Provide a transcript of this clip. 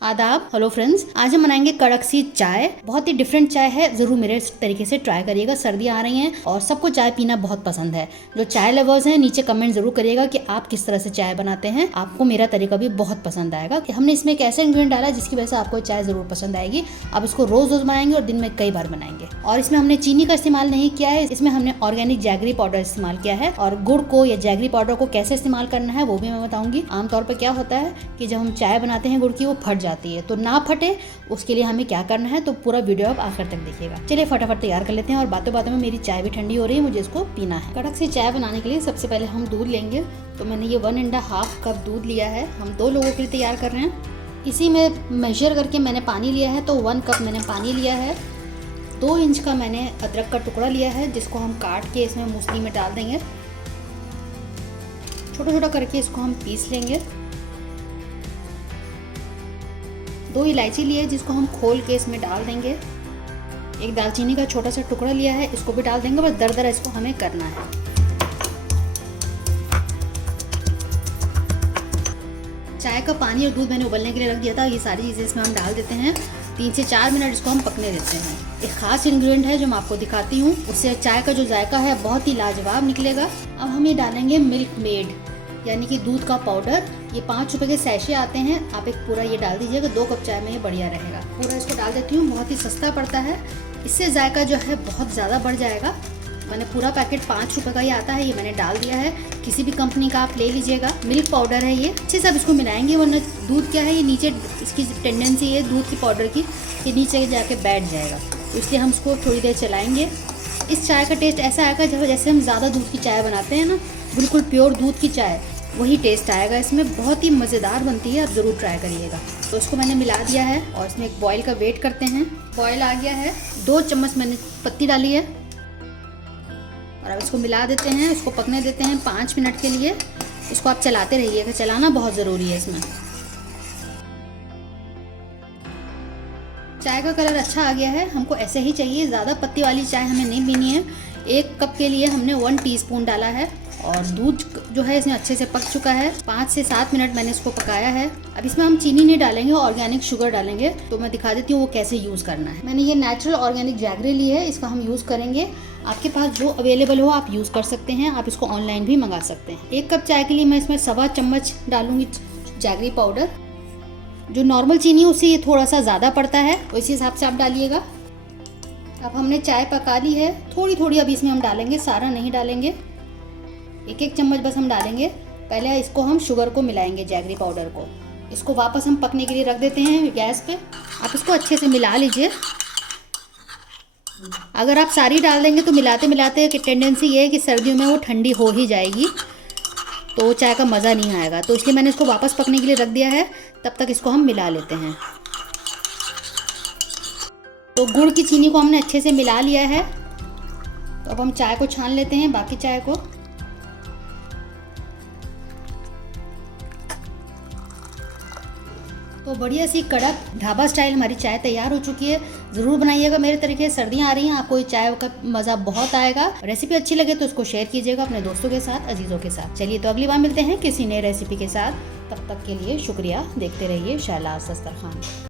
आदाब। Hello friends, आज हम बनाएंगे कड़क सी चाय। बहुत ही डिफरेंट चाय है, जरूर मेरे तरीके से ट्राई करिएगा। सर्दियाँ आ रही हैं और सबको चाय पीना बहुत पसंद है। जो चाय लवर्स हैं नीचे कमेंट जरूर करिएगा कि आप किस तरह से चाय बनाते हैं। आपको मेरा तरीका भी बहुत पसंद आएगा। कि हमने इसमें एक ऐसा इंग्रेडिएंट डाला है जिसकी वजह से आपको चाय जरूर पसंद आएगी। आप इसको रोज रोज बनाएंगे और दिन में कई बार बनाएंगे। और इसमें हमने चीनी का इस्तेमाल नहीं किया है, इसमें हमने ऑर्गेनिक जैगरी पाउडर इस्तेमाल किया है। और गुड़ को या जैगरी पाउडर को कैसे इस्तेमाल करना है वो भी मैं बताऊंगी। आमतौर पर क्या होता है कि जब हम चाय बनाते हैं गुड़ की, वो फट जाती है। तो ना फटे उसके लिए हमें क्या करना है, तो पूरा वीडियो आप आखिर तक देखिएगा। चलिए फटाफट तैयार कर लेते हैं। और बातों बातों में मेरी चाय भी ठंडी हो रही है, मुझे इसको पीना है। कड़क सी चाय बनाने के लिए सबसे पहले हम दूध लेंगे। तो मैंने ये 1.5 कप दूध लिया है। हम 2 लोगों के लिए तैयार कर रहे हैं। इसी में मेजर करके मैंने पानी लिया है, तो 1 कप मैंने पानी लिया है। 2 इंच का मैंने अदरक का टुकड़ा लिया है, जिसको हम काट के इसमें मूसली में डाल देंगे। छोटा छोटा करके इसको हम पीस लेंगे। 2 इलायची लिए जिसको हम खोल के इसमें डाल देंगे। एक दालचीनी का छोटा सा टुकड़ा लिया है, इसको भी डाल देंगे। बस दरदरा इसको हमें करना है। चाय का पानी और दूध मैंने उबलने के लिए रख दिया था। ये सारी चीज़ें इसमें हम डाल देते हैं। 3 से 4 मिनट इसको हम पकने देते हैं। एक खास इंग्रेडिएंट है जो मैं आपको दिखाती हूँ, उससे चाय का जो जायका है बहुत ही लाजवाब निकलेगा। अब हम ये डालेंगे मिल्क मेड, यानी कि दूध का पाउडर। ये 5 रुपए के सैशे आते हैं। आप एक पूरा ये डाल दीजिएगा। 2 कप चाय में ये बढ़िया रहेगा। पूरा इसको डाल देती हूँ। बहुत ही सस्ता पड़ता है, इससे जायका जो है बहुत ज़्यादा बढ़ जाएगा। मैंने पूरा पैकेट 5 रुपए का ही आता है, ये मैंने डाल दिया है। किसी भी कंपनी का आप ले लीजिएगा। मिल्क पाउडर है ये। अच्छे से अब इसको मिलाएंगे, वरना दूध क्या है, ये नीचे इसकी टेंडेंसी है दूध की पाउडर की, ये नीचे जाके बैठ जाएगा। तो इसलिए हम इसको थोड़ी देर चलाएंगे। इस चाय का टेस्ट ऐसा आएगा जैसे हम ज़्यादा दूध की चाय बनाते हैं ना, बिल्कुल प्योर दूध की चाय, वही टेस्ट आएगा इसमें। बहुत ही मज़ेदार बनती है, आप ज़रूर ट्राई करिएगा। तो इसको मैंने मिला दिया है और इसमें एक बॉईल का वेट करते हैं। बॉईल आ गया है। 2 चम्मच मैंने पत्ती डाली है और अब इसको मिला देते हैं। इसको पकने देते हैं 5 मिनट के लिए। इसको आप चलाते रहिएगा, चलाना बहुत ज़रूरी है इसमें। चाय का कलर अच्छा आ गया है, हमको ऐसे ही चाहिए। ज़्यादा पत्ती वाली चाय हमें नहीं पीनी है। 1 कप के लिए हमने 1 टीस्पून डाला है और दूध जो है इसमें अच्छे से पक चुका है। 5 से 7 मिनट मैंने इसको पकाया है। अब इसमें हम चीनी नहीं डालेंगे, ऑर्गेनिक शुगर डालेंगे। तो मैं दिखा देती हूँ वो कैसे यूज़ करना है। मैंने ये नेचुरल ऑर्गेनिक जैगरी ली है, इसका हम यूज़ करेंगे। आपके पास जो अवेलेबल हो आप यूज़ कर सकते हैं। आप इसको ऑनलाइन भी मंगा सकते हैं। 1 कप चाय के लिए मैं इसमें 1.25 चम्मच डालूंगी जैगरी पाउडर। जो नॉर्मल चीनी है उससे ये थोड़ा सा ज़्यादा पड़ता है, तो इसी हिसाब से आप डालिएगा। अब हमने चाय पका ली है। थोड़ी थोड़ी अभी इसमें हम डालेंगे, सारा नहीं डालेंगे। 1 चम्मच बस हम डालेंगे। पहले इसको हम शुगर को मिलाएंगे, जैगरी पाउडर को। इसको वापस हम पकने के लिए रख देते हैं गैस पे। आप इसको अच्छे से मिला लीजिए। अगर आप सारी डाल देंगे तो मिलाते मिलाते की टेंडेंसी ये है कि सर्दियों में वो ठंडी हो ही जाएगी, तो चाय का मज़ा नहीं आएगा। तो इसलिए मैंने इसको वापस पकने के लिए रख दिया है। तब तक इसको हम मिला लेते हैं। तो गुड़ की चीनी को हमने अच्छे से मिला लिया है। तो अब हम चाय को छान लेते हैं, बाकी चाय को। तो बढ़िया सी कड़क ढाबा स्टाइल हमारी चाय तैयार हो चुकी है। ज़रूर बनाइएगा मेरे तरीके से। सर्दियाँ आ रही हैं, आपको चाय का मज़ा बहुत आएगा। रेसिपी अच्छी लगे तो उसको शेयर कीजिएगा अपने दोस्तों के साथ, अजीज़ों के साथ। चलिए तो अगली बार मिलते हैं किसी नए रेसिपी के साथ। तब तक के लिए शुक्रिया। देखते रहिए शहलाज दस्तरखान।